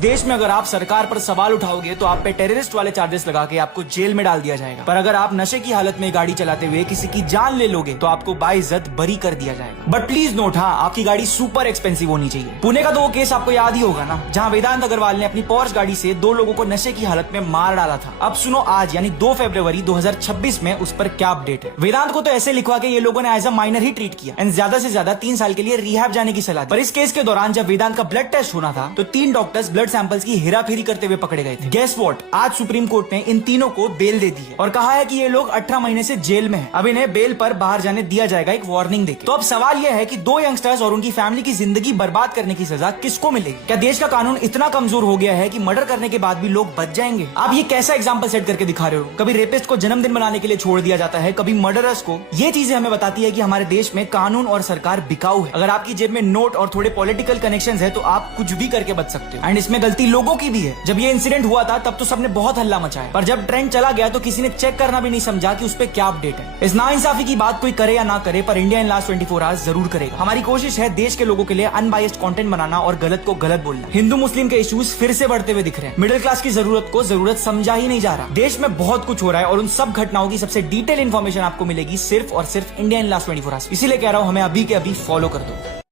देश में अगर आप सरकार पर सवाल उठाओगे तो आप पे टेररिस्ट वाले चार्जेस लगा के आपको जेल में डाल दिया जाएगा, पर अगर आप नशे की हालत में गाड़ी चलाते हुए किसी की जान ले लोगे तो आपको बाइज्जत बरी कर दिया जाएगा। बट प्लीज नोट, हाँ, आपकी गाड़ी सुपर एक्सपेंसिव होनी चाहिए। पुणे का तो वो केस आपको याद ही होगा ना, जहाँ वेदांत अग्रवाल ने अपनी पोर्श गाड़ी से 2 लोगों को नशे की हालत में मार डाला था। अब सुनो आज यानी 2 फरवरी 2026 में उस पर क्या अपडेट है। वेदांत को तो ऐसे लिखवा के ये लोगों ने as a minor he treat किया एंड ज्यादा से ज्यादा 3 साल के लिए रिहैब जाने की सलाह दी। पर इस केस के दौरान जब वेदांत का ब्लड टेस्ट होना था तो 3 डॉक्टर्स ब्लड सैंपल्स की हेराफेरी करते हुए पकड़े गए थे। गेस व्हाट, आज सुप्रीम कोर्ट ने इन तीनों को बेल दे दी है और कहा है कि ये लोग 18 महीने से जेल में हैं। अब इन्हें बेल पर बाहर जाने दिया जाएगा एक वार्निंग देके। तो अब सवाल यह है कि 2 यंगस्टर्स और उनकी फैमिली की जिंदगी बर्बाद करने की सजा किसको मिलेगी? क्या देश का कानून इतना कमजोर हो गया है कि मर्डर करने के बाद भी लोग बच जाएंगे? आप ये कैसा एग्जाम्पल सेट करके दिखा रहे हो? कभी रेपिस्ट को जन्मदिन मनाने के लिए छोड़ दिया जाता है, कभी मर्डरर्स को। ये चीजें हमें बताती है कि हमारे देश में कानून और सरकार बिकाऊ है। अगर आपकी जेब में नोट और थोड़े पॉलिटिकल कनेक्शंस है तो आप कुछ भी करके बच सकते हो। एंड इसमें गलती लोगों की भी है। जब ये इंसिडेंट हुआ था तब तो सबने बहुत हल्ला मचाया, पर जब ट्रेंड चला गया तो किसी ने चेक करना भी नहीं समझा कि उस पे क्या अपडेट है। इस नाइंसाफी की बात कोई करे या ना करे, पर इंडिया इन लास्ट 24 आवर्स जरूर करेगा। हमारी कोशिश है देश के लोगों के लिए अनबायस्ड कंटेंट बनाना और गलत को गलत बोलना। हिंदू मुस्लिम के इश्यूज फिर से बढ़ते हुए दिख रहे हैं। मिडिल क्लास की जरूरत को जरूरत समझा ही नहीं जा रहा। देश में बहुत कुछ हो रहा है और उन सब घटनाओं की सबसे डिटेल इंफॉर्मेशन आपको मिलेगी सिर्फ और सिर्फ इंडिया इन लास्ट 24 आवर्स। इसीलिए कह रहा हूं, हमें अभी के अभी फॉलो कर दो।